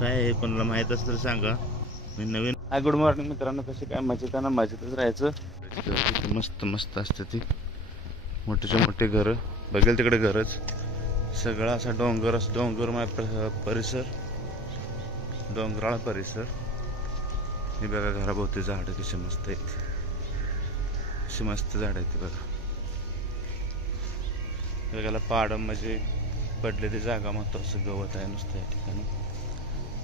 काय आहे कोणाला माहीत असतं तर सांगा. मी नवीन. हाय, गुड मॉर्निंग मित्रांनो. कसे काय? मजेताना मजेतच राहायचं. किती मस्त मस्त असते ती मोठेच्या मोठे घरं. बघेल तिकडे घरच सगळा असा डोंगरमय परिसर, डोंगराळ परिसर. हे बघा घराभोवती झाडं कशी मस्त आहेत, कशी मस्त झाड आहेत बघा. बघायला पाडम म्हणजे पडलेली जागा महत्वाचं गवत आहे नुसतं या ठिकाणी.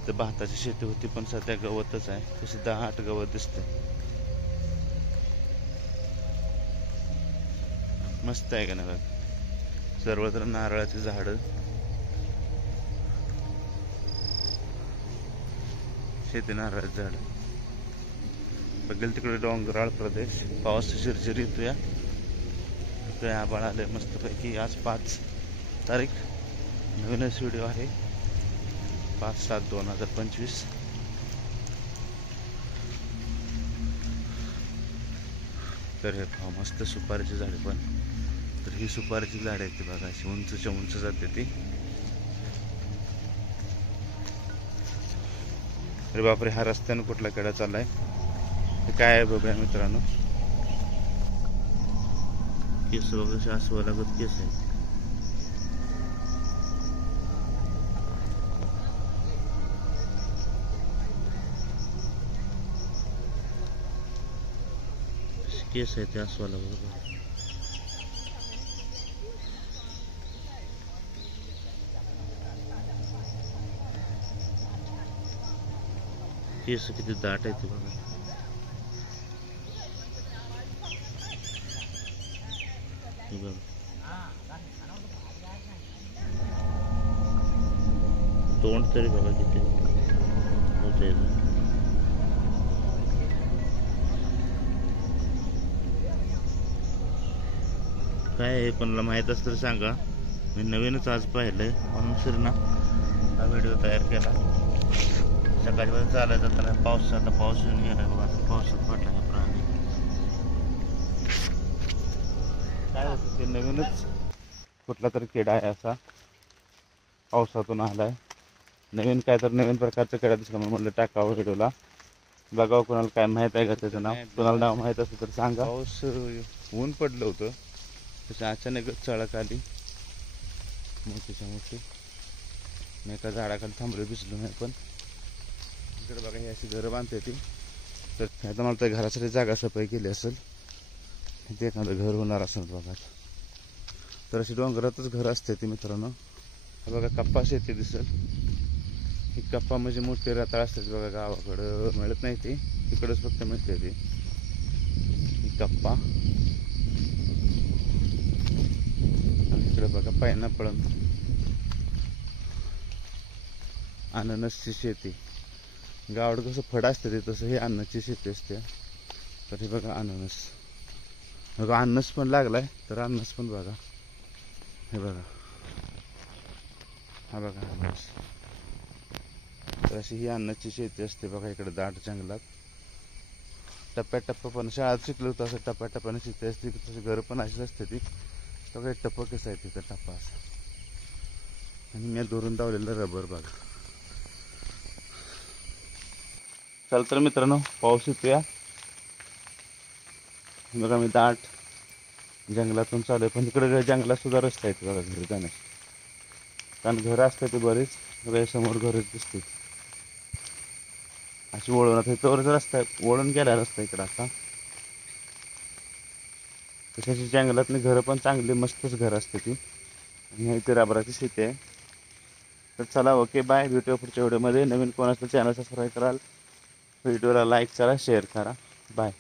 तर भाताची शेती होती पण सध्या गवतच आहे. कशी 10-8 गवत दिसते. मस्त आहे का नाही बघा. सर्वत्र नारळाची झाडं, शेती नारळाची झाडं. बघेल तिकडे डोंगराळ प्रदेश. पाऊस झिरझिर येतोया. इकडे आभाळ आले मस्तपैकी. आज 5 तारीख. नवीनच व्हिडिओ आहे. 5/7/2025. तर हे पहा मस्त सुपारीची झाडे. पण तर ही सुपारीची झाडे आहेत ती बघा, अशी उंचच्या उंच जाते ती. अरे बापरे, हा रस्त्यानं कुठला कडा चाललाय? हे काय आहे बघूया मित्रांनो. केस वगैरे असं लागत केस आहे. केस आहे ते अस्वाला बरोबर. केस किती दाट आहे ते बघा. हे बघा तोंड तरी बघा किती होते. काय आहे कोणाला माहीत असतं तर सांगा. मी नवीनच आज पाहिलंय म्हणून सर ना हा व्हिडिओ तयार केला. सकाळी चालायचं जाताना पाऊस येऊन गेला बघा. पावसात पडला हा प्राणी. काय होतं ते नवीनच कुठला तरी किडा आहे असा, पावसातून आलाय. नवीन काय तर नवीन प्रकारचा किडा दिसला म्हणून म्हटलं टाकावं व्हिडिओला. बघावं कोणाला काय माहीत आहे का त्याचं नाव. कोणाला नाव माहीत असेल तर सांगा. पाऊस ऊन पडलं होतं, तसं अचानकच चळक आली मोठीच्या मोठी. मी एका झाडाखाली थांबलो, भिजलो नाही. पण इकडे बघा ही अशी घरं बांधते ती. तर आता मला त्या घरासाठी जागा सफाई केली असेल, ते एखादं घर होणार असेल बघा. तर अशी डोंगरातच घर असते ती मित्रांनो. बघा कप्पा शेती दिसेल. ही कप्पा म्हणजे मोठे रताळ असतात बघा. गावाकडं मिळत नाही ती, तिकडंच फक्त मिळते ती ही कप्पा. इकडे बघा पायनॅपल, अननसची शेती. गावाकडं कसं फळ असते ते, तसं ही अननसची शेती असते. तर हे बघा अननस. बघा अननस पण लागलाय. तर अननस पण बघा. हे बघा, हा बघा अननस. तर अशी ही अननसची शेती असते बघा. इकडे दाट जंगलात टप्प्याटप्पा पण शाळेत शिकलो होतं असं टप्प्याटप्प्याने शेती असते. तशी घरं पण अशीच असते ती. बघा टप्पा कसं आहे तिथं टप्पा असा. आणि मी दुरून लावलेलं रबर बघा. चल तर मित्रांनो पाऊस येतोया बघा. मी दाट जंगलातून चालू आहे, पण इकडे जंगलात सुद्धा रस्ता आहेत बघा घरी जाण्यास. कारण घरं असतात ते बरेच बघा. समोर घरच दिसते अशी वळवणार. त्याच्यावरच रस्ता आहे, वळून गेला रस्ता इकडं असा. तशी जंगलातली घरं पण चांगली मस्तच घरं असते ती. आणि इथे रबराची शेती आहे. तर चला ओके बाय. भेटूया पुढच्या व्हिडिओमध्ये. नवीन कोणाचं चॅनल सबस्क्राईब कराल, व्हिडिओला लाईक करा, शेअर करा. बाय.